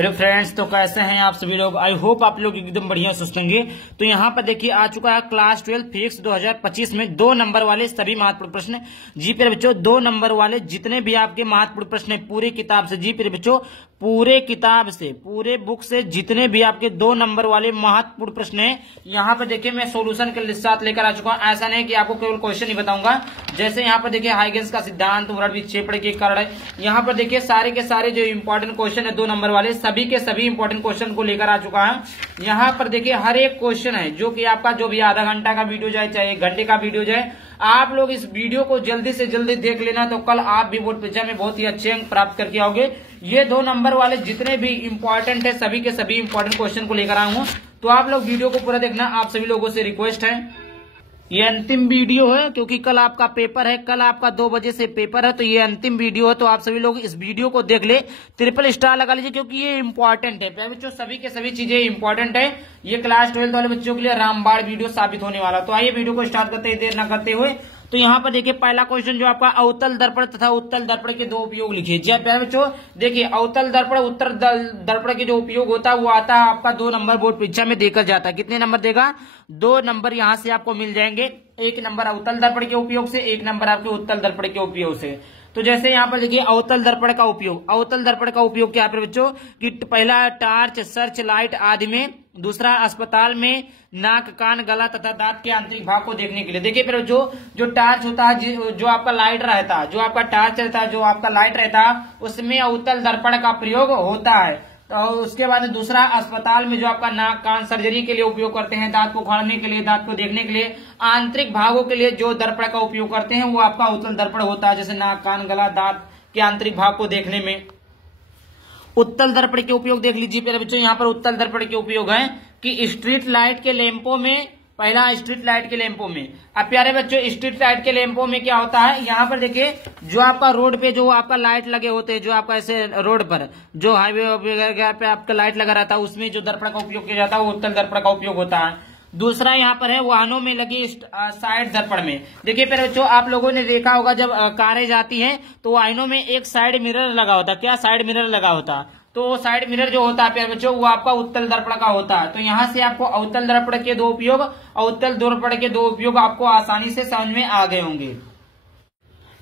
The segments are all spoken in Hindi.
हेलो फ्रेंड्स, तो कैसे हैं आप सभी लोग। आई होप आप लोग एकदम बढ़िया स्वस्थ होंगे। तो यहाँ पर देखिए आ चुका है क्लास 12 फिजिक्स 2025 में 2 नंबर वाले सभी महत्वपूर्ण प्रश्न। जी प्यारे बच्चों, 2 नंबर वाले जितने भी आपके महत्वपूर्ण प्रश्न है पूरी किताब से, जी प्यारे बच्चों पूरे किताब से, पूरे बुक से जितने भी आपके 2 नंबर वाले महत्वपूर्ण प्रश्न है, यहाँ पर देखिए मैं सोल्यूशन के साथ लेकर आ चुका हूँ। ऐसा नहीं कि आपको केवल क्वेश्चन ही बताऊंगा। जैसे यहाँ पर देखिए हाइगेंस का सिद्धांत, वर्ड विक्षेपण के कारण, यहाँ पर देखिए सारे के सारे जो इंपॉर्टेंट क्वेश्चन है 2 नंबर वाले, सभी के सभी इंपॉर्टेंट क्वेश्चन को लेकर आ चुका है। यहाँ पर देखिए हर एक क्वेश्चन है जो कि आपका जो भी आधा घंटा का वीडियो जाए चाहे 1 घंटे का वीडियो जाए, आप लोग इस वीडियो को जल्दी से जल्दी देख लेना, तो कल आप भी बोर्ड परीक्षा में बहुत ही अच्छे अंक प्राप्त करके आओगे। ये 2 नंबर वाले जितने भी इंपॉर्टेंट है सभी के सभी इंपॉर्टेंट क्वेश्चन को लेकर आया हूं, तो आप लोग वीडियो को पूरा देखना। आप सभी लोगों से रिक्वेस्ट है, ये अंतिम वीडियो है क्योंकि कल आपका पेपर है, कल आपका 2 बजे से पेपर है, तो ये अंतिम वीडियो है। तो आप सभी लोग इस वीडियो को देख ले, ट्रिपल स्टार लगा लीजिए क्योंकि ये इंपॉर्टेंट है बच्चों, सभी के सभी चीजें इंपॉर्टेंट है। ये क्लास 12 वाले बच्चों के लिए रामबाण वीडियो साबित होने वाला। तो आइए वीडियो को स्टार्ट करते ही देर न करते हुए। तो यहाँ पर देखिए पहला क्वेश्चन जो आपका अवतल दर्पण तथा उत्तल दर्पण के 2 उपयोग लिखिए। जी प्यारे बच्चों देखिए अवतल दर्पण उत्तल दर्पण के जो उपयोग होता है वो आता है आपका 2 नंबर बोर्ड परीक्षा में देकर जाता है। कितने नंबर देगा? 2 नंबर यहाँ से आपको मिल जाएंगे। 1 नंबर अवतल दर्पण के उपयोग से, 1 नंबर आपके उत्तल दर्पण के उपयोग से। तो जैसे यहाँ पर देखिए अवतल दर्पण का उपयोग, अवतल दर्पण का उपयोग क्या है बच्चों कि पहला टार्च, सर्च लाइट आदि में, दूसरा अस्पताल में नाक, कान, गला तथा दांत के आंतरिक भाग को देखने के लिए। देखिए फिर जो टार्च होता है, जो आपका लाइट रहता है, जो आपका टार्च रहता है, जो आपका लाइट रहता है, उसमें अवतल दर्पण का प्रयोग होता है। तो उसके बाद दूसरा अस्पताल में जो आपका नाक, कान सर्जरी के लिए उपयोग करते हैं, दांत को उखाड़ने के लिए, दांत को देखने के लिए, आंतरिक भागों के लिए जो दर्पण का उपयोग करते हैं वो आपका अवतल दर्पण होता है, जैसे नाक, कान, गला, दांत के आंतरिक भाग को देखने में। उत्तल दर्पण के उपयोग देख लीजिए प्यारे बच्चों, यहाँ पर उत्तल दर्पण के उपयोग है कि स्ट्रीट लाइट के लैंपों में, पहला स्ट्रीट लाइट के लैंपों में। अब प्यारे बच्चों स्ट्रीट लाइट के लैंपों में क्या होता है, यहाँ पर देखिए जो आपका रोड पे जो आपका लाइट लगे होते हैं, जो आपका ऐसे रोड पर जो हाईवे वगैरह पे आपका लाइट लगा रहता है, उसमें जो दर्पण का उपयोग किया जाता है वो उत्तल दर्पण का उपयोग होता है। दूसरा यहाँ पर है वाहनों में लगी साइड दर्पण में। देखिए प्यारे बच्चों आप लोगों ने देखा होगा जब कारें जाती हैं तो वाहनों में एक साइड मिरर लगा होता है। क्या साइड मिरर लगा होता है? तो साइड मिरर जो होता है प्यारे बच्चों वो आपका उत्तल दर्पण का होता है। तो यहाँ से आपको अवतल दर्पण के 2 उपयोग, अवतल दर्पण के 2 उपयोग आपको आसानी से समझ में आ गए होंगे।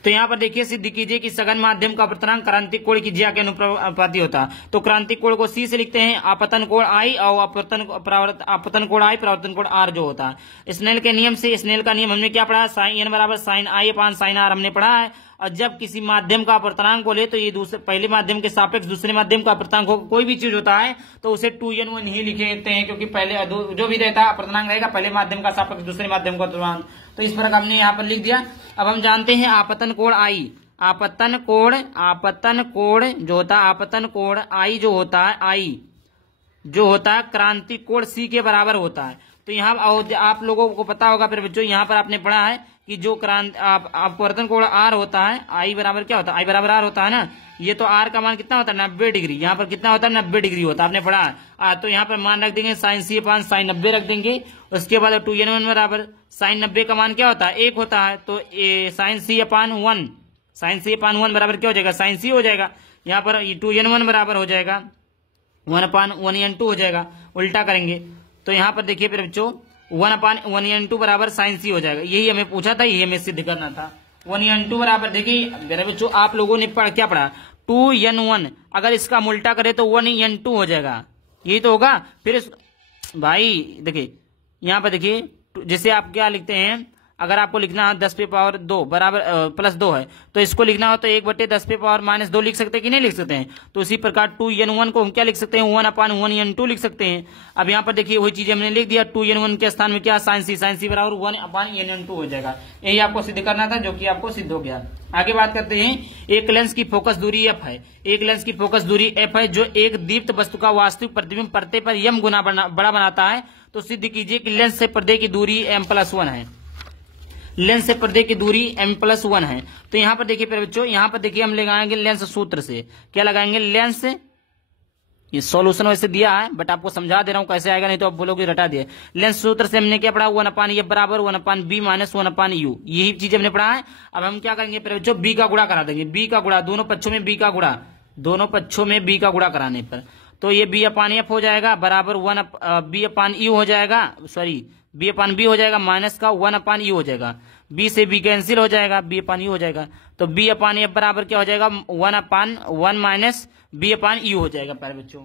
तो यहाँ पर देखिए सिद्ध कीजिए कि सघन माध्यम का अपवर्तनांक क्रांतिक कोण की ज्या के अनुपाती होता है। तो क्रांतिक कोण को C से लिखते हैं, आपतन कोण I और अपवर्तन कोण I, परावर्तन कोण R जो होता है। स्नेल के नियम से, स्नेल का नियम हमने क्या पढ़ा? साइन N बराबर sine I upon sine R हमने पढ़ा है। और जब किसी माध्यम का अपवर्तनांक को ले तो ये दूसरे पहले माध्यम के सापेक्ष दूसरे माध्यम का अपवर्तनांक हो, कोई भी चीज होता है तो उसे 2n1 ही लिखते हैं क्योंकि पहले जो भी रहता है अपवर्तनांक रहेगा पहले माध्यम का सापेक्ष दूसरे माध्यम का अपवर्तनांक। तो इस प्रकार हमने यहाँ पर लिख दिया। अब हम जानते हैं आपतन कोण I, आपतन कोण जो होता है, आपतन कोण I जो होता है, I जो होता है क्रांतिक कोण C के बराबर होता है। तो यहाँ आप लोगों को पता होगा फिर बच्चों, यहाँ पर आपने पढ़ा है कि जो अपवर्तन कोण R होता है, I बराबर क्या होता है? I बराबर R होता है ना। ये तो R का मान कितना होता है? 90 डिग्री। यहाँ पर कितना होता है? 90 डिग्री होता है, आपने पढ़ा है। तो यहाँ पर मान रख देंगे साइन C अपान साइन 90 रख देंगे। उसके बाद 2n1 बराबर साइन 90 का मान क्या होता है? 1 होता है। तो साइन C अपान 1, साइन C अपान 1 बराबर क्या हो जाएगा? साइन C हो जाएगा। यहाँ पर 2n1 बराबर हो जाएगा 1 अपान 1n2 हो जाएगा। उल्टा करेंगे तो यहाँ पर देखिए फिर बच्चों 1 अपान 1n2 बराबर साइन C हो जाएगा। यही हमें पूछा था, यही हमें सिद्ध करना था। 1n2 बराबर देखिए मेरे बच्चों आप लोगों ने क्या पढ़ा? 2n1 अगर इसका उल्टा करे तो 1n2 हो जाएगा, यही तो होगा। फिर भाई देखिए यहाँ पर देखिए जैसे आप क्या लिखते हैं, अगर आपको लिखना है 10 पे पावर 2 बराबर प्लस 2 है तो इसको लिखना हो तो 1/10 पे पावर माइनस 2 लिख सकते हैं कि नहीं लिख सकते हैं? तो इसी प्रकार 2n1 को हम क्या लिख सकते हैं? 1 अपान 1n2 लिख सकते हैं। अब यहाँ पर देखिए वही चीज हमने लिख दिया, 2n1 के स्थान में क्या? साइन C बराबर 1 अपान n2 हो जाएगा। यही आपको सिद्ध करना था जो कि आपको सिद्ध हो गया। आगे बात करते हैं, एक लेंस की फोकस दूरी f है, एक लेंस की फोकस दूरी f है जो एक दीप्त वस्तु का वास्तविक प्रतिबिंब पर्दे पर m गुना बड़ा बनाता है। तो सिद्ध कीजिए कि लेंस से पर्दे की दूरी m+1 है, लेंस से पर्दे की दूरी m+1 है। तो यहाँ पर देखिए प्यारे बच्चों, यहाँ पर देखिए हम लगाएंगे लेंस सूत्र से। क्या लगाएंगे? लेंस, ये सॉल्यूशन वैसे दिया है बट आपको समझा दे रहा हूं कैसे आएगा, नहीं तो आप बोलोगे रटा दिए। लेंस सूत्र से हमने क्या पढ़ा? 1 अपान F बराबर 1 अपान B माइनस 1 अपान U, यही चीज हमने पढ़ा है। अब हम क्या करेंगे प्यारे बच्चों? B का गुणा करा देंगे। B का गुणा, दोनों पक्षों में B का गुणा, दोनों पक्षों में B का गुणा कराने पर तो ये बी अपान एफ हो जाएगा बराबर बी अपान यू हो जाएगा, सॉरी बी अपान बी हो जाएगा माइनस का 1 अपान यू हो जाएगा, बी से बी कैंसिल हो जाएगा, बी अपान यू हो जाएगा। तो बी अपान एफ बराबर क्या हो जाएगा 1 अपान 1 माइनस बी अपान यू हो जाएगा प्यारे बच्चों।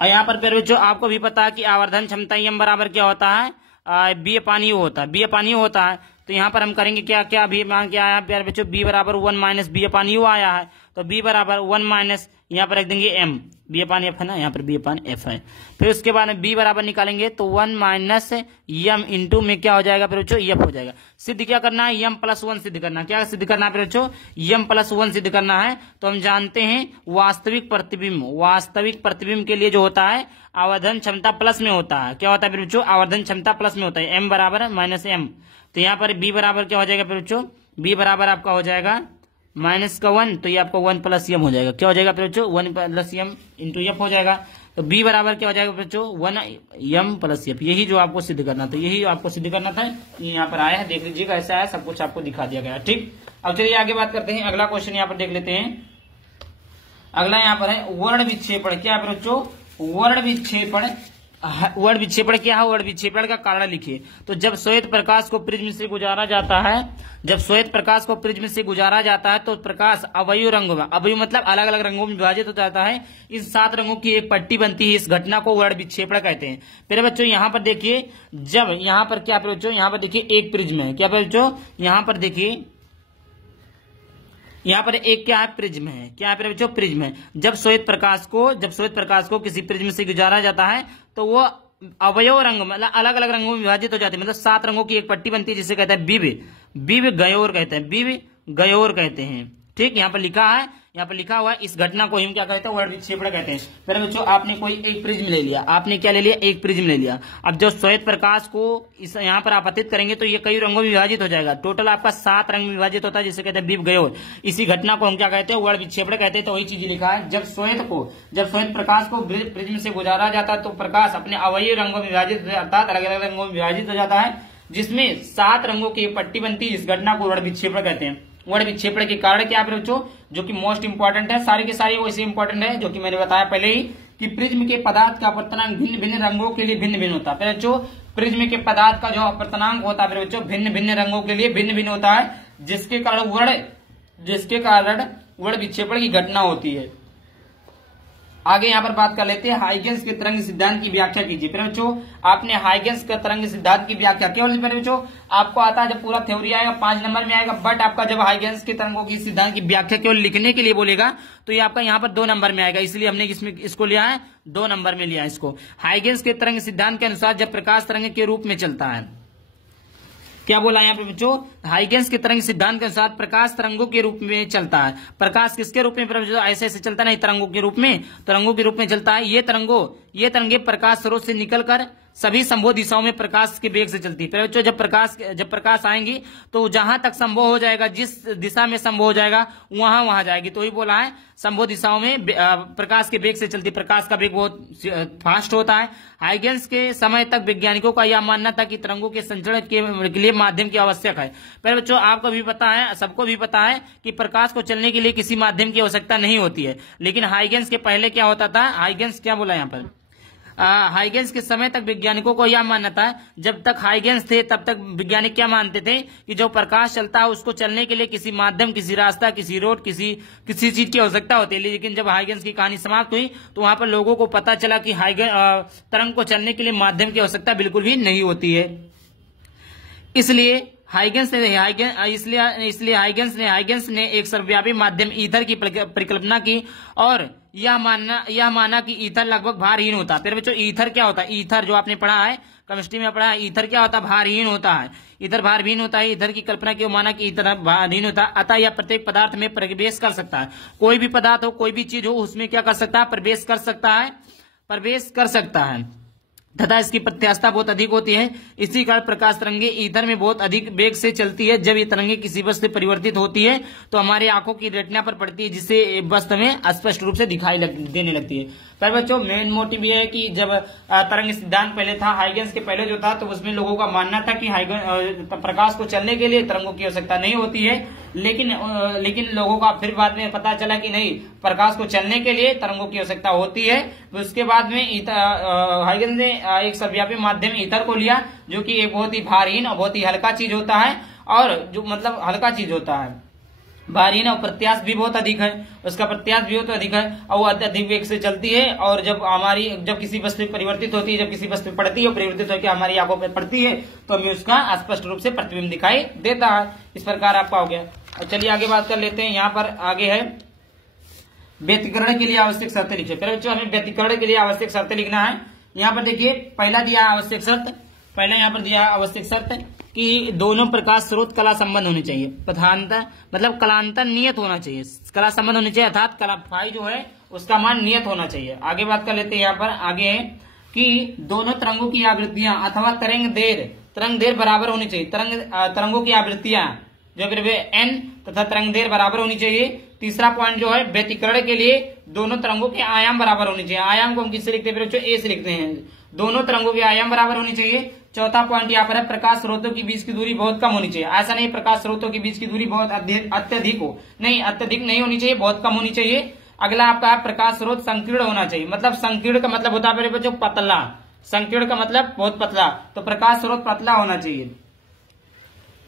और यहाँ पर प्यारे बच्चों आपको भी पता है कि आवर्धन क्षमता एम बराबर क्या होता है, बी अपान यू होता है, बी अपान यू होता है। तो यहाँ पर हम करेंगे क्या क्या, बी मान क्या आया प्यारे बच्चों, बी बराबर 1 माइनस बी अपान यू आया है, तो बी बराबर 1 माइनस यहाँ पर रख देंगे एम, बी अपान एफ है ना, यहाँ पर बी अपान एफ है। फिर उसके बाद में बी बराबर निकालेंगे तो 1 माइनस एम इंटू में क्या हो जाएगा फिर बच्चों, एफ हो जाएगा। सिद्ध क्या करना है, एम प्लस 1 सिद्ध करना है। क्या सिद्ध करना है फिर बच्चों, एम प्लस 1 सिद्ध करना है। तो हम जानते हैं वास्तविक प्रतिबिंब के लिए जो होता है आवर्धन क्षमता प्लस में होता है। क्या होता है फिर बच्चों, आवर्धन क्षमता प्लस में होता है, एम बराबर माइनस एम। तो यहाँ पर बी बराबर क्या हो जाएगा फिर बच्चों, बी बराबर आपका हो जाएगा माइनस का 1, तो ये आपका 1 प्लस एम हो जाएगा। क्या हो जाएगा फिर बच्चों, 1 प्लस एम इंटू एफ हो जाएगा। तो बी बराबर क्या हो जाएगा बच्चों, 1 एम प्लस एफ। यही जो आपको सिद्ध करना था, यही आपको सिद्ध करना था, ये यहाँ पर आया है, देख लीजिएगा ऐसा है, सब कुछ आपको दिखा दिया गया। ठीक, अब चलिए आगे बात करते हैं। अगला क्वेश्चन यहाँ पर देख लेते हैं। अगला यहाँ पर है वर्ण विक्षेपण। क्या है बच्चों, वर्ण विक्षेपण। वर्ण विक्षेपण क्या है, वर्ण विक्षेपण का कारण लिखिए। तो जब श्वेत प्रकाश को प्रिज्म से गुजारा जाता है, जब श्वेत प्रकाश को प्रिज्म से गुजारा जाता है तो प्रकाश अवयव रंगों में, अवयव मतलब अलग अलग रंगों में विभाजित हो जाता है। इस 7 रंगों की एक पट्टी बनती है, इस घटना को वर्ण विक्षेपण कहते हैं। फिर बच्चों यहाँ पर देखिए, जब यहाँ पर क्या बच्चों, यहाँ पर देखिए एक प्रिज्म है। क्या बच्चों, यहाँ पर देखिए, यहाँ पर एक क्या है, प्रिज्म है। क्या है बच्चों, प्रिज्म है। जब श्वेत प्रकाश को किसी प्रिज्म से गुजारा जाता है तो वो अवयव रंग मतलब अलग अलग रंगों में विभाजित हो जाते हैं, मतलब 7 रंगों की एक पट्टी बनती है, जिसे कहते हैं विव गयोर कहते हैं, विव गयोर कहते हैं। ठीक, यहाँ पर लिखा है, यहाँ पर लिखा हुआ है, इस घटना को हम क्या कहते हैं, वर्ण विक्षेपण कहते हैं। फिर बच्चों आपने कोई एक प्रिज्म ले लिया, आपने क्या ले लिया, एक प्रिज्म ले लिया। अब जब श्वेत प्रकाश को इस यहाँ पर आपतित करेंगे तो ये कई रंगों में विभाजित हो जाएगा। टोटल आपका 7 रंग में विभाजित होता है, जिसे कहते हैं विव गयोर। इसी घटना को हम क्या कहते हैं, वर्ण विक्षेपण कहते हैं। तो वही चीज लिखा है, जब श्वेत प्रकाश को प्रिज्म से गुजारा जाता है तो प्रकाश अपने अवयव रंगों में विभाजित, अर्थात अलग अलग रंगों में विभाजित हो जाता है, जिसमें 7 रंगों की पट्टी बनती है। इस घटना को वर्ण विक्षेपण कहते हैं। वर्ण विक्षेपण के कारण क्या है बच्चों, जो कि मोस्ट इंपॉर्टेंट है, सारे के सारे वैसे इंपॉर्टेंट है, जो कि मैंने बताया पहले ही कि प्रिज्म के पदार्थ का अपवर्तनांक भिन्न भिन्न रंगों के लिए भिन्न भिन्न होता है। बच्चों प्रिज्म के पदार्थ का जो अपवर्तनांक होता है बच्चों भिन्न भिन्न रंगों के लिए भिन्न भिन्न होता है, जिसके कारण वर्ण विक्षेपण की घटना होती है। आगे यहाँ पर बात कर लेते हैं, हाइगेंस के तरंग सिद्धांत की व्याख्या कीजिए। फिर बच्चों आपने हाइगेंस के तरंग सिद्धांत की व्याख्या केवल बच्चों आपको आता है, जब पूरा थ्योरी आएगा 5 नंबर में आएगा, बट आपका जब हाइगेंस के तरंगों की सिद्धांत की व्याख्या केवल लिखने के लिए बोलेगा तो ये आपका यहाँ पर 2 नंबर में आएगा, इसलिए हमने इसको लिया है 2 नंबर में लिया है इसको। हाइगेंस के तरंग सिद्धांत के अनुसार जब प्रकाश तरंग के रूप में चलता है, क्या बोला यहाँ पे बच्चों, हाइगेंस के तरंग सिद्धांत के अनुसार प्रकाश तरंगों के रूप में चलता है। प्रकाश किसके रूप में, ऐसे ऐसे चलता नहीं, तरंगों के रूप में चलता है। ये तरंगे प्रकाश स्रोत से निकलकर सभी संभव दिशाओं में प्रकाश के वेग से चलती है। बच्चों जब प्रकाश आएंगी तो जहां तक संभव हो जाएगा, जिस दिशा में संभव हो जाएगा वहां जाएगी। तो ही बोला है संभव दिशाओं में प्रकाश के वेग से चलती, प्रकाश का वेग बहुत फास्ट होता है। हाइगेंस के समय तक वैज्ञानिकों का यह मानना था कि तरंगों के संचरण के लिए माध्यम की आवश्यक है। पर बच्चों आपको भी पता है, सबको भी पता है कि प्रकाश को चलने के लिए किसी माध्यम की आवश्यकता नहीं होती है, लेकिन हाइगेंस के पहले क्या होता था, हाइगेंस क्या बोला यहाँ पर, हाइगेंस के समय तक वैज्ञानिकों को यह मानना था, जब तक हाइगेंस थे तब तक वैज्ञानिक क्या मानते थे कि जो प्रकाश चलता है उसको चलने के लिए किसी माध्यम, किसी रास्ता, किसी रोड, किसी चीज की आवश्यकता होती है। लेकिन जब हाइगेंस की कहानी समाप्त हुई तो वहां पर लोगों को पता चला कि तरंग को चलने के लिए माध्यम की आवश्यकता बिल्कुल भी नहीं होती है। इसलिए हाइगेंस ने एक सर्वव्यापी माध्यम ईथर की परिकल्पना की और यह माना कि ईथर लगभग भारहीन होता है। फिर बच्चों ईथर क्या होता है, ईथर जो आपने पढ़ा है केमिस्ट्री में पढ़ा है, ईथर क्या होता है, भारहीन होता है। ईथर भारहीन होता है, ईथर की कल्पना की माना कि ईथर भारहीन होता है, अतः यह प्रत्येक पदार्थ में प्रवेश कर सकता है। कोई भी पदार्थ हो, कोई भी चीज हो, उसमें क्या कर सकता है, प्रवेश कर सकता है। तथा इसकी प्रत्यास्थता बहुत अधिक होती है। इसी कारण प्रकाश तरंगे ईथर में बहुत अधिक वेग से चलती है। जब ये तरंगे किसी वस्तु से परिवर्तित होती है तो हमारी आंखों की रेटिना पर पड़ती है, जिससे वस्तु में स्पष्ट रूप से दिखाई देने लगती है। पर बच्चों मेन मोटिव ये है कि जब तरंग सिद्धांत पहले था, हाइगेंस के पहले जो था, तो उसमें लोगों का मानना था कि प्रकाश को चलने के लिए तरंगों की आवश्यकता नहीं होती है, लेकिन लोगों का फिर बाद में पता चला कि नहीं, प्रकाश को चलने के लिए तरंगों की आवश्यकता होती है। तो उसके बाद में हाइगेंस ने एक सर्वव्यापी माध्यम ईथर को लिया, जो कि एक बहुत ही भारहीन और बहुत ही हल्का चीज होता है, और जो मतलब हल्का चीज होता है, भारहीन और प्रत्याश भी बहुत अधिक है, उसका प्रत्याश भी बहुत अधिक है और अधिक वेग से चलती है। और जब किसी वस्तु परिवर्तित होती है, जब किसी वस्तु पड़ती है, परिवर्तित होकर हमारी आंखों पर पड़ती है, तो हमें उसका स्पष्ट रूप से प्रतिबिंब दिखाई देता है। इस प्रकार आपका हो गया। और चलिए आगे बात कर लेते हैं। यहाँ पर आगे है व्यतिकरण के लिए आवश्यक शर्तें लिखिए। पहले बच्चों हमें व्यतिकरण के लिए आवश्यक शर्तें लिखना है। यहाँ पर देखिए पहला दिया आवश्यक शर्त, पहला यहाँ पर दिया आवश्यक शर्त कि दोनों प्रकाश स्रोत कला संबंध होने चाहिए। प्रधानतः मतलब कलांतर नियत होना चाहिए, कला संबंध होने चाहिए, अर्थात कला फाई जो है उसका मान नियत होना चाहिए। आगे बात कर लेते हैं। यहाँ पर आगे है कि दोनों तरंगों की आवृत्तियां अथवा तरंग देर बराबर होनी चाहिए। तरंगों की आवृत्तियां जो फिर एन तथा तरंग देर बराबर होनी चाहिए। तीसरा पॉइंट जो है व्यतिकरण के लिए दोनों तरंगों के आयाम बराबर होने चाहिए। आयाम को हम किससे लिखते हैं बच्चों? ए से लिखते हैं। दोनों तरंगों के आयाम बराबर होनी चाहिए। चौथा पॉइंट यहाँ पर है प्रकाश स्रोतों के बीच की दूरी बहुत कम होनी चाहिए। ऐसा नहीं प्रकाश स्रोतों के बीच की दूरी बहुत अत्यधिक हो, नहीं, अत्यधिक नहीं होनी चाहिए, बहुत कम होनी चाहिए। अगला आपका प्रकाश स्रोत संकीर्ण होना चाहिए। मतलब संकीर्ण का मतलब होता है बच्चों पतला, संकीर्ण का मतलब बहुत पतला, तो प्रकाश स्रोत पतला होना चाहिए।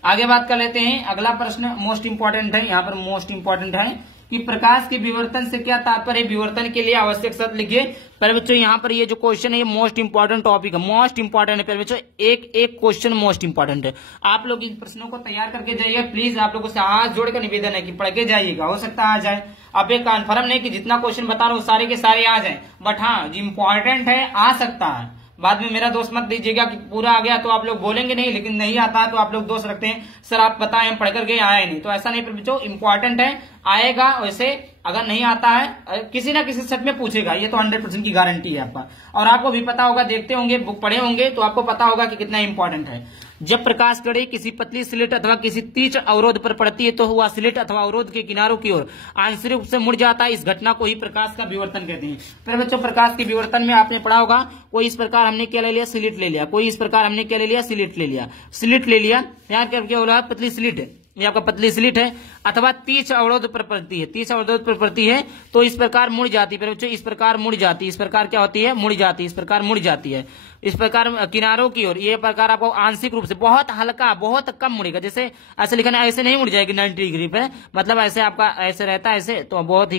आगे बात कर लेते हैं। अगला प्रश्न मोस्ट इंपॉर्टेंट है, यहाँ पर मोस्ट इंपॉर्टेंट है कि प्रकाश के विवर्तन से क्या तात्पर्य है? विवर्तन के लिए आवश्यक शर्त लिखिए। पहले बच्चों यहाँ पर ये जो क्वेश्चन है ये मोस्ट इंपॉर्टेंट टॉपिक है, मोस्ट इंपॉर्टेंट है। पहले बच्चों एक क्वेश्चन मोस्ट इंपॉर्टेंट है। आप लोग इन प्रश्नों को तैयार करके जाइए प्लीज। आप लोगों से हाथ जोड़कर निवेदन है कि पढ़ के जाइएगा, हो सकता है आ जाए। अब एक कन्फर्म नहीं कि जितना क्वेश्चन बता रहा हूँ सारे के सारे आ जाए, बट हाँ जो इंपॉर्टेंट है आ सकता है। बाद में मेरा दोस्त मत दीजिएगा कि पूरा आ गया तो आप लोग बोलेंगे नहीं, लेकिन नहीं आता है तो आप लोग दोस्त रखते हैं, सर आप बताएं हम पढ़ करके आए नहीं, तो ऐसा नहीं बच्चों, इंपॉर्टेंट है, आएगा। वैसे अगर नहीं आता है किसी ना किसी सेट में पूछेगा, ये तो 100% की गारंटी है आपका। और आपको भी पता होगा, देखते होंगे, बुक पढ़े होंगे, तो आपको पता होगा कि कितना इंपॉर्टेंट है। जब प्रकाश कड़ी किसी पतली स्लिट अथवा किसी तीक्ष्ण अवरोध पर पड़ती है तो वह स्लिट अथवा अवरोध के किनारों की ओर आंशिक रूप से मुड़ जाता है। इस घटना को ही प्रकाश का विवर्तन कहते हैं। फिर बच्चों प्रकाश के विवर्तन में आपने पढ़ा होगा, कोई इस प्रकार हमने क्या ले लिया? स्लिट ले लिया। कोई इस प्रकार हमने क्या ले लिया? स्लिट ले लिया। स्लिट ले लिया, यहाँ क्या हो रहा है? पतली स्लिट है, ये आपका पतली स्लिट है, अथवा तीक्ष्ण अवरोध पर पड़ती है। तीक्ष्ण अवरोध पर पड़ती है तो इस प्रकार मुड़ जाती है। बच्चों इस प्रकार मुड़ जाती है, इस प्रकार क्या होती है? मुड़ जाती है, इस प्रकार मुड़ जाती है, इस प्रकार किनारों की ओर। ये प्रकार आपको आंशिक रूप से बहुत हल्का, बहुत कम मुड़ेगा। जैसे ऐसे लिखना, ऐसे नहीं मुड़ जाएगी 90 डिग्री पे, मतलब ऐसे आपका ऐसे रहता है, ऐसे तो बहुत ही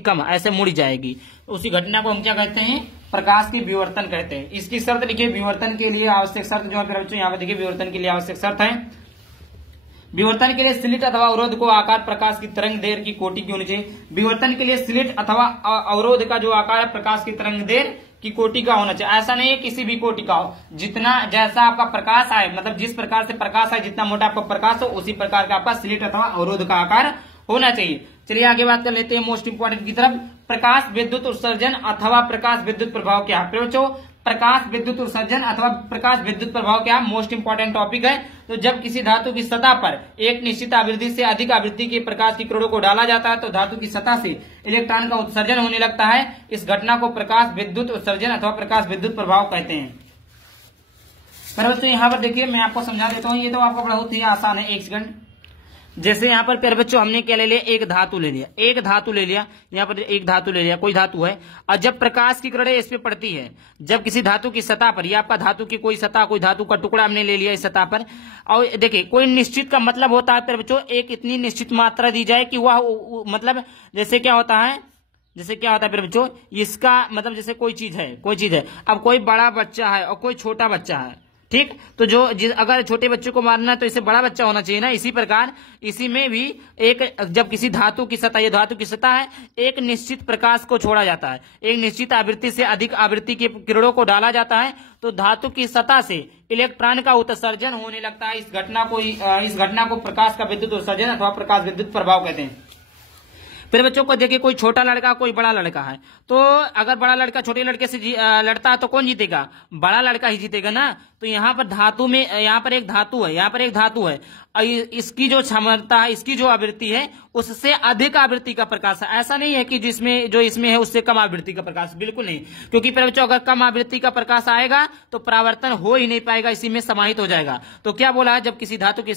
कम ऐसे मुड़ जाएगी। उसी घटना को हम क्या कहते हैं? प्रकाश के विवर्तन कहते हैं। इसकी शर्त लिखिए, विवर्तन के लिए आवश्यक शर्त जो है बच्चों यहाँ पर देखिए, विवर्तन के लिए आवश्यक शर्त है। विवर्तन के लिए स्लिट अथवा अवरोध को आकार प्रकाश की तरंग देर की कोटि की होनी चाहिए। विवर्तन के लिए स्लिट अथवा अवरोध का जो आकार है प्रकाश की तरंग देर की कोटि का होना चाहिए। ऐसा नहीं है किसी भी कोटि का हो, जितना जैसा आपका प्रकाश आए, मतलब जिस प्रकार से प्रकाश आए, जितना मोटा आपका प्रकाश हो, उसी प्रकार का आपका स्लिट अथवा अवरोध का आकार होना चाहिए। चलिए आगे बात कर लेते हैं मोस्ट इंपोर्टेंट की तरफ। प्रकाश विद्युत उत्सर्जन अथवा प्रकाश विद्युत प्रभाव क्या है? बच्चों प्रकाश विद्युत उत्सर्जन अथवा प्रकाश विद्युत प्रभाव क्या? मोस्ट इंपॉर्टेंट टॉपिक है। तो जब किसी धातु की सतह पर एक निश्चित आवृत्ति से अधिक आवृत्ति के प्रकाश की किरणों को डाला जाता है तो धातु की सतह से इलेक्ट्रॉन का उत्सर्जन होने लगता है। इस घटना को प्रकाश विद्युत उत्सर्जन अथवा प्रकाश विद्युत प्रभाव कहते हैं। पर बच्चों यहाँ पर देखिए मैं आपको समझा देता हूँ, ये तो आपको बहुत ही आसान है। एक सेकंड, जैसे यहाँ पर प्यारे बच्चों हमने क्या ले लिया? एक धातु ले लिया, यहाँ पर एक धातु ले लिया, कोई धातु है, और जब प्रकाश की किरणें इस पे पड़ती है, जब किसी धातु की सतह पर, ये आपका धातु की कोई सतह, कोई धातु का टुकड़ा हमने ले लिया इस सतह पर, और देखिए कोई निश्चित का मतलब होता है प्यारे बच्चों एक इतनी निश्चित मात्रा दी जाए कि वह मतलब जैसे क्या होता है प्यारे बच्चों, इसका मतलब जैसे कोई चीज है, अब कोई बड़ा बच्चा है और कोई छोटा बच्चा है, ठीक, तो अगर छोटे बच्चे को मारना है तो इसे बड़ा बच्चा होना चाहिए ना। इसी प्रकार इसी में भी जब किसी धातु की सतह, ये धातु की सतह है, एक निश्चित प्रकाश को छोड़ा जाता है, एक निश्चित आवृत्ति से अधिक आवृत्ति के किरणों को डाला जाता है तो धातु की सतह से इलेक्ट्रॉन का उत्सर्जन होने लगता है। इस घटना को प्रकाश का विद्युत उत्सर्जन अथवा प्रकाश विद्युत प्रभाव कहते हैं। फिर बच्चों को देखिए कोई छोटा लड़का कोई बड़ा लड़का है, तो अगर बड़ा लड़का छोटे लड़के से लड़ता है तो कौन जीतेगा? बड़ा लड़का ही जीतेगा ना। तो यहाँ पर धातु में यहाँ पर एक धातु है, यहाँ पर एक धातु है, इसकी जो क्षमता है, इसकी जो आवृत्ति है उससे अधिक आवृत्ति का प्रकाश है। ऐसा नहीं है कि जो इसमें है उससे कम आवृत्ति का प्रकाश, बिल्कुल नहीं। क्योंकि फिर बच्चों अगर कम आवृत्ति का प्रकाश आएगा तो परावर्तन हो ही नहीं पाएगा, इसी में समाहित हो जाएगा। तो क्या बोला है, जब किसी धातु की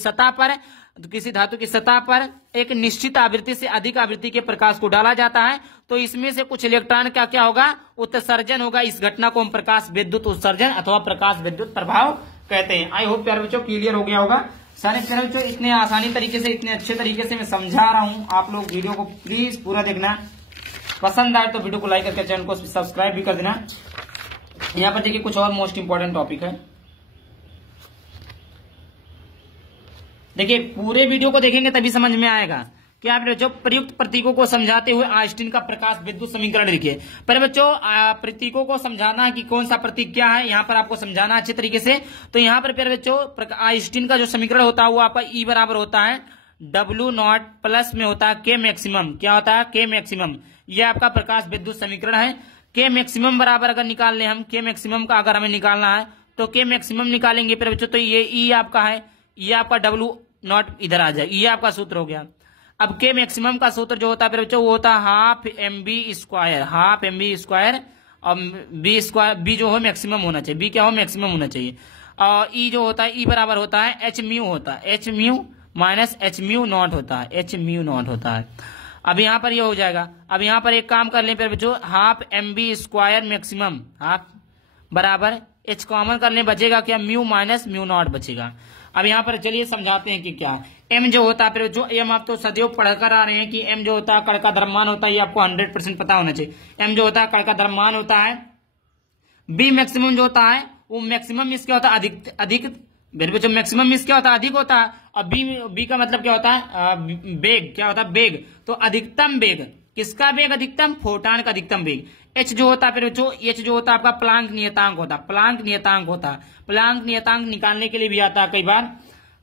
सतह पर एक निश्चित आवृत्ति से अधिक आवृत्ति के प्रकाश को डाला जाता है तो इसमें से कुछ इलेक्ट्रॉन का क्या होगा? उत्सर्जन होगा। इस घटना को हम प्रकाश विद्युत उत्सर्जन अथवा प्रकाश विद्युत प्रभाव कहते हैं। आई होप प्यारे बच्चों क्लियर हो गया होगा। सारे प्यारे बच्चों इतने आसानी तरीके से, इतने अच्छे तरीके से मैं समझा रहा हूं, आप लोग वीडियो को प्लीज पूरा देखना। पसंद आए तो वीडियो को लाइक करके चैनल को सब्सक्राइब भी कर देना। यहाँ पर देखिए कुछ और मोस्ट इंपॉर्टेंट टॉपिक है। देखिए पूरे वीडियो को देखेंगे तभी समझ में आएगा। क्या बच्चों, प्रयुक्त प्रतीकों को समझाते हुए आइंस्टीन का प्रकाश विद्युत समीकरण लिखिए। पर बच्चों प्रतीकों को समझाना है कि कौन सा प्रतीक क्या है, यहाँ पर आपको समझाना अच्छे तरीके से। तो यहाँ पर प्यारे बच्चों आइंस्टीन का जो समीकरण होता है वो आपका ई बराबर होता है W0 प्लस में होता है K मैक्सिमम। क्या होता है? K maximum. यह आपका प्रकाश विद्युत समीकरण है। K मैक्सिमम बराबर अगर निकाल ले हम, K मैक्सिमम का अगर हमें निकालना है तो K मैक्सिमम निकालेंगे प्यारे बच्चों, तो ये ई आपका है, ये आपका W0 इधर आ जाए, ये आपका सूत्र हो गया। अब के मैक्सिमम का सूत्र जो होता है बच्चों वो होता है हाफ एम बी स्क्वायर और बी स्क्वायर, बी जो हो मैक्सिमम होना चाहिए, बी क्या हो? मैक्सिमम होना चाहिए। और ई जो होता है, ई बराबर होता है एच म्यू होता है, H mu minus H mu naught होता है, एच म्यू नॉट होता है। अब यहाँ पर ये हो जाएगा। अब यहाँ पर एक काम कर लें फिर बच्चों, half M B square maximum half बराबर एच कॉमन कर लें, बचेगा क्या? म्यू माइनस म्यू नॉट बचेगा। अब यहाँ पर चलिए समझाते हैं कि क्या एम जो होता है फिर जो एम आप तो सदैव पढ़कर आ रहे हैं कि एम जो होता है कण का द्रव्यमान होता है, ये आपको 100% पता होना चाहिए। एम जो होता है कण का द्रव्यमान होता है। बी मैक्सिमम जो होता है वो मैक्सिमम मींस क्या होता है? अधिक बच्चों मैक्सिमम मींस क्या होता है? अधिक होता है। और बी का मतलब क्या होता है? वेग। क्या होता है? वेग। तो अधिकतम वेग, किसका वेग? अधिकतम फोटान का अधिकतम वेग। एच जो होता है फिर बच्चों, एच जो होता है आपका प्लांक नियतांक होता है, प्लांक नियतांक निकालने के लिए भी आता है कई बार।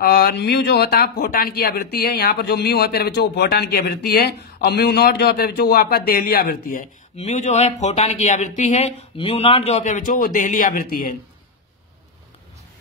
और म्यू जो होता है फोटान की आवृत्ति है। यहाँ पर जो म्यू है फिर बच्चों वो फोटान की आवृत्ति है, और म्यू नॉट जो है फिर बच्चों वो आपका देहली आवृत्ति है। म्यू जो है फोटान की आवृत्ति है, म्यू नॉट जो है फिर बच्चों वो देहली आवृत्ति है।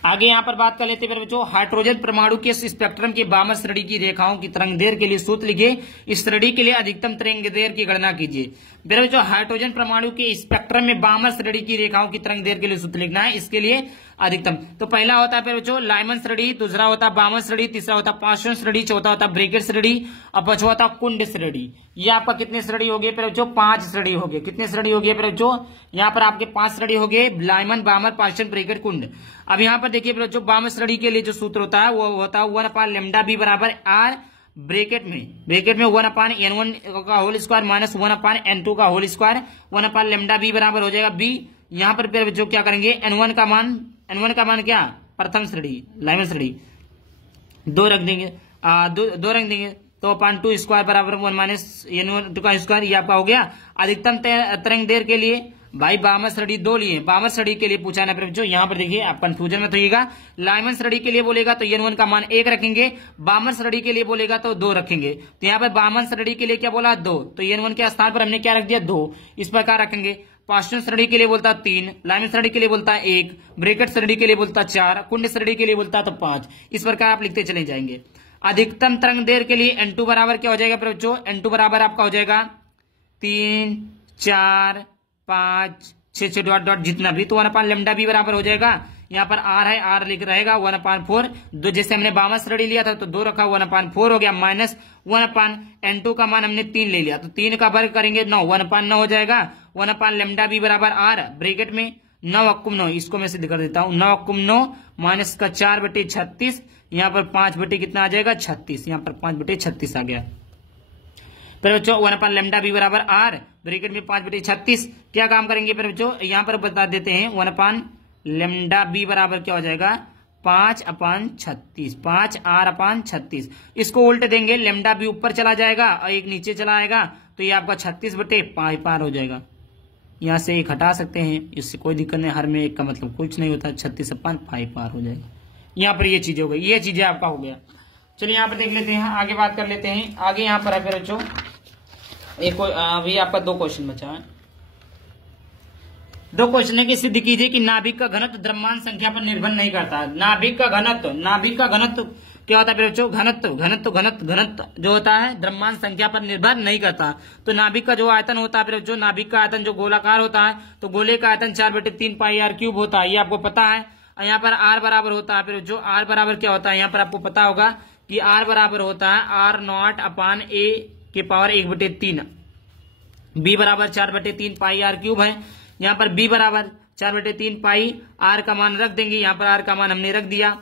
आगे यहाँ पर बात कर लेते हैं बच्चों, हाइड्रोजन परमाणु के स्पेक्ट्रम की वामन श्रेणी की रेखाओं की तरंगदैर्घ्य के लिए सूत्र लिखिए। इस श्रेणी के लिए अधिकतम तरंगदैर्घ्य की गणना कीजिए। मेरे बच्चों हाइड्रोजन परमाणु के स्पेक्ट्रम में वामन श्रेणी की रेखाओं की तरंगदैर्घ्य के लिए सूत्र लिखना है, इसके लिए अधिकतम। तो पहला होता है बच्चों लाइमन श्रेणी, दूसरा होता है वामन श्रेणी, तीसरा होता है पार्श्व श्रेणी, चौथा होता है ब्रैकेट श्रेणी और पांचवा होता है कुंड श्रेणी। ये आपका कितने श्रेणी हो गए बच्चों? 5 श्रेणी हो गए। कितने श्रेणी हो गए बच्चों? यहाँ पर आपके 5 श्रेणी हो गए, लाइमन, वामन, पार्श्व, ब्रैकेट, कुंड। अब यहाँ पर देखिए बच्चों वामन श्रेणी के लिए जो सूत्र होता है वो होता है 1/λ b बराबर r ब्रैकेट में 1/n1 का होल स्क्वायर माइनस 1/n2 का होल स्क्वायर। 1/λ b बराबर हो जाएगा b। यहाँ पर बच्चों क्या करेंगे? n1 का मान क्या? प्रथम श्रेणी लाइमन श्रेणी 2 रख देंगे, 2 रख देंगे तो 2 स्क्वायर बराबर 1 माइनस n1 का स्क्वायर। ये आपका हो गया। अधिकतम तरंगदैर्घ्य के लिए भाई वामन श्रेणी 2 लिए, वामन श्रेणी के लिए पूछा ना बच्चों। यहाँ पर देखिए आप कंफ्यूजन मत होइएगा। लाइमन श्रेणी के लिए बोलेगा तो n1 का मान 1 रखेंगे, वामन श्रेणी के लिए बोलेगा तो 2 रखेंगे। तो यहाँ पर वामन श्रेणी के लिए क्या बोला? 2, तो n1 के स्थान पर हमने क्या रख दिया? 2। इस प्रकार रखेंगे। पार्श्व श्रेणी के लिए बोलता 3, लाइमन श्रेणी के लिए बोलता 1, ब्रैकेट श्रेणी के लिए बोलता 4, कुंड श्रेणी के लिए बोलता तो 5। इस प्रकार आप लिखते चले जाएंगे। अधिकतम तरंगदैर्घ्य के लिए n2 बराबर क्या हो जाएगा बच्चों? n2 बराबर आपका हो जाएगा 3, 4, 5, 6 डॉट डॉट जितना भी, तो 1/λ b बराबर हो जाएगा। यहाँ पर r है, r लिख रहेगा 1/4। दो जैसे हमने वामन श्रेणी लिया था तो 2 रखा, 1/4 हो गया माइनस 1/n2 का मान हमने 3 ले लिया तो 3 का वर्ग करेंगे 9, 1/9 हो जाएगा। 1/λ b बराबर r ब्रैकेट में 9 इसको मैं सिद्ध कर देता हूँ। 9 माइनस का 4/36, यहाँ पर 5 कितना आ जाएगा? 36। यहाँ पर 5/36 आ गया। फिर बच्चों 1/λ b बराबर r ब्रैकेट में 5/36। क्या काम करेंगे फिर बच्चों? यहाँ पर बता देते हैं 1/λ b बराबर क्या हो जाएगा? 5/36, 5r/36। इसको उल्टे देंगे, λ b ऊपर चला जाएगा और एक नीचे चला आएगा तो ये आपका 36/π हो जाएगा। यहाँ से एक हटा सकते हैं, इससे कोई दिक्कत नहीं। हर में एक का मतलब कुछ नहीं होता, 36/π हो जाएगा। यहाँ पर ये चीजें हो गई, ये चीजें आपका हो गया। चलिए यहाँ पर देख लेते हैं, आगे बात कर लेते हैं। आगे यहाँ पर है फिर बच्चों एक अभी आपका 2 क्वेश्चन बचा है। 2 क्वेश्चन है कि सिद्ध कीजिए कि नाभिक का घनत्व द्रव्यमान संख्या पर निर्भर नहीं करता। नाभिक का घनत्व क्या होता है फिर बच्चों? घनत्व जो होता है द्रव्यमान संख्या पर निर्भर नहीं करता। तो नाभिक का जो आयतन होता है फिर बच्चों, नाभिक का आयतन जो गोलाकार होता है तो गोले का आयतन 4/3 पाई आर क्यूब होता है, ये आपको पता है। और यहाँ पर आर बराबर होता है फिर जो आर बराबर क्या होता है, यहाँ पर आपको पता होगा कि आर बराबर होता है R0/A⁴ बी बराबर 4/3 पाई आर क्यूब है। यहाँ पर बी बराबर 4/3 पाई, आर का मान रख देंगे, यहाँ पर आर का मान हमने रख दिया।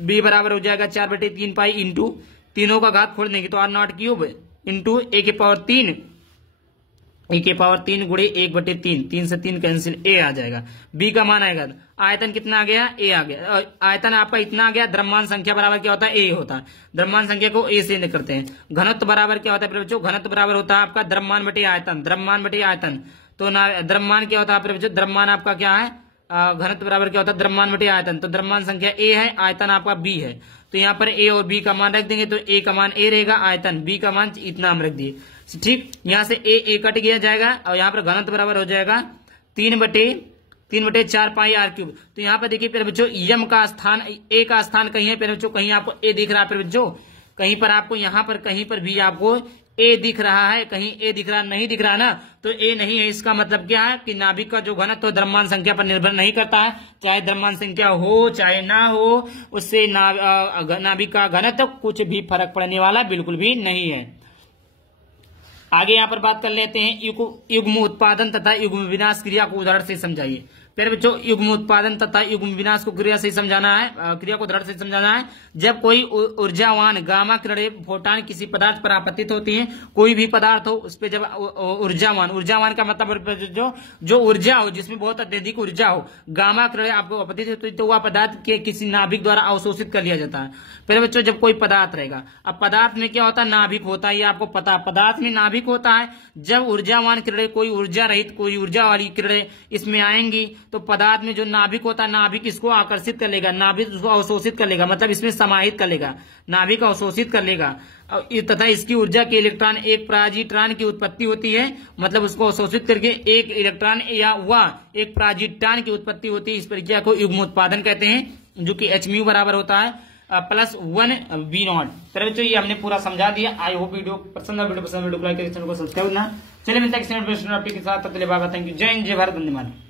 बी बराबर हो जाएगा 4/3 पाई इंटू तीनों का घात खोल देंगे तो R0³ इंटू A⁴ गुणे 1/3, 3 से 3 कैंसिल, ए आ जाएगा। बी का मान आएगा, आयतन कितना आ गया? ए आ गया। आयतन आपका इतना आ गया। द्रव्यमान संख्या बराबर क्या होता है? ए होता है। द्रव्यमान संख्या को ए से करते हैं। घनत्व बराबर क्या होता है बच्चों? घनत्व बराबर होता है आपका द्रव्यमान बटे आयतन। तो द्रव्यमान क्या होता है बच्चों? द्रव्यमान आपका क्या है? घनत्व बराबर क्या होता है? द्रव्यमान बटे आयतन। तो द्रव्यमान संख्या ए है, आयतन आपका बी है। तो यहाँ पर ए और बी का मान रख देंगे तो ए का मान ए रहेगा, आयतन बी का मान इतना हम रख दिए। ठीक, यहाँ से ए कट गया जाएगा और यहाँ पर घनत्व बराबर हो जाएगा 3/4 पाई आर क्यूब। तो यहाँ पर देखिए फिर बच्चों, यम का स्थान, ए का स्थान कहीं है फिर बच्चों, कहीं आपको ए दिख रहा है फिर बच्चों, कहीं पर आपको यहाँ पर कहीं पर भी आपको ए दिख रहा है, कहीं ए दिख रहा नहीं दिख रहा ना, तो ए नहीं है। इसका मतलब क्या है कि नाभिक का जो घनत्व तो द्रव्यमान संख्या पर निर्भर नहीं करता है। चाहे द्रव्यमान संख्या हो चाहे ना हो, उससे नाभिक का घनत्व कुछ भी फर्क पड़ने वाला बिल्कुल भी नहीं है। आगे यहाँ पर बात कर लेते हैं युग्म उत्पादन तथा युग्म विनाश क्रिया को उदाहरण से समझाइए। फिर बच्चों, युग्म उत्पादन तथा युग्म विनाश को क्रिया से समझाना है, क्रिया को उदाहरण से समझाना है। जब कोई ऊर्जावान गामा किरणें फोटॉन किसी पदार्थ पर आपतित होती हैं, कोई भी पदार्थ हो उस पर जब ऊर्जावान का मतलब जो ऊर्जा हो, जिसमें बहुत अत्यधिक ऊर्जा हो, गामा किरणें आपको आपतित होती है तो वह पदार्थ के किसी नाभिक द्वारा अवशोषित कर लिया जाता है। फिर बच्चों, जब कोई पदार्थ रहेगा, अब पदार्थ में क्या होता है? नाभिक होता है, ये आपको पता है। पदार्थ में नाभिक होता है। जब ऊर्जावान किरणें, कोई ऊर्जा रहित कोई ऊर्जा वाली किरणें इसमें आएंगी तो पदार्थ में जो नाभिक होता है, नाभिक इसको आकर्षित कर लेगा, नाभिक उसको अवशोषित कर लेगा, मतलब इसमें समाहित कर लेगा, नाभिक अवशोषित कर लेगा। तथा इसकी ऊर्जा के इलेक्ट्रॉन, एक पराजिट्रॉन की उत्पत्ति होती है, मतलब उसको अवशोषित करके एक इलेक्ट्रॉन या वह एक पराजिट्रॉन की उत्पत्ति होती है। इस प्रक्रिया को युग्म उत्पादन कहते हैं, जो कि hν बराबर होता है +1 V0। तो बच्चों, ये हमने पूरा समझा दिया। आई होप वीडियो पसंद वीडियो को लाइक करें, चैनल को सब्सक्राइब करना। चलिए मिलते हैं नेक्स्ट वीडियो के साथ, तब तक के लिए बाय बाय, थैंक यू, जय हिंद, जय भारत, वंदे मातरम।